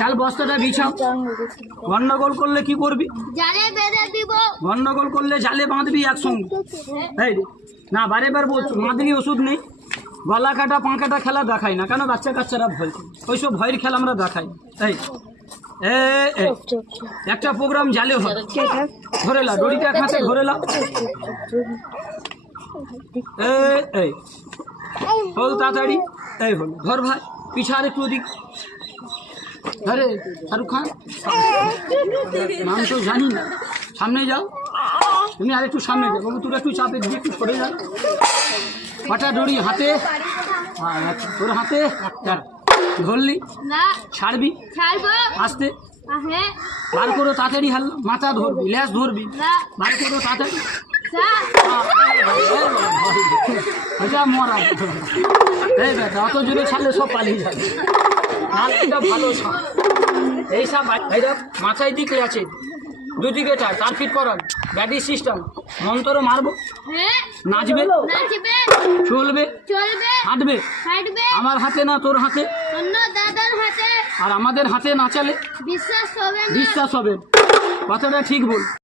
জাল বস্তাটা বিছাও। গন্ডগোল করলে কি করবি? জালে বেঁধে দিব। গন্ডগোল করলে জালে বাঁধবি একসঙ্গে। এই না, বারে বার বলছো বাঁধলি ওষুধ নেই। গলা কাটা পাঁকাটা খেলা দেখাই না কেন? বাচ্চা কাচ্চারা ভয় করে, ওইসব ভয়ের খেলা আমরা দেখাই। এই একটা প্রোগ্রাম জালে হবে, ধরে লা দড়িটা এক হাতে ধরে লা। এই হল তাড়াতাড়ি, এই হল ধর ভাই, পিছা আর একটু ওদিক। আরে শাহরুখ খান, নাম তো জানি না, সামনে যাও তুমি, আর একটু সামনে যাও বাবু, তোর একটু চাপে দিয়ে একটু সরে যাও। কটা দড়ি হাতে? তোর হাতে ধরলি না ছাড়বি, ছাড়বো। আস্তে হ্যাঁ বার করো তাড়াতাড়ি, হাল মাথা ধরবি, ল্যাস ধরবি, না বার করো তাড়াতাড়ি। এটা মরা এই বেটা, অত জোরে ছাড়লে সব পালিয়ে যাবে। নাহলে এটা ভালো সাপ। এই সাপ এইটা মাথায় দিকে আছে, দুদিকে তার ফিট করার ব্যাডি সিস্টেম। মন্ত্র মারবো, হ্যাঁ নাচবে, নাচবে, চলবে, চলবে, হাঁটবে। হাঁটবে আমার হাতে না তোর হাতে, অন্য দাদার হাতে। আর আমাদের হাতে নাচালে বিশ্বাস হবে না। বিশ্বাস হবে। কথাটা ঠিক বল।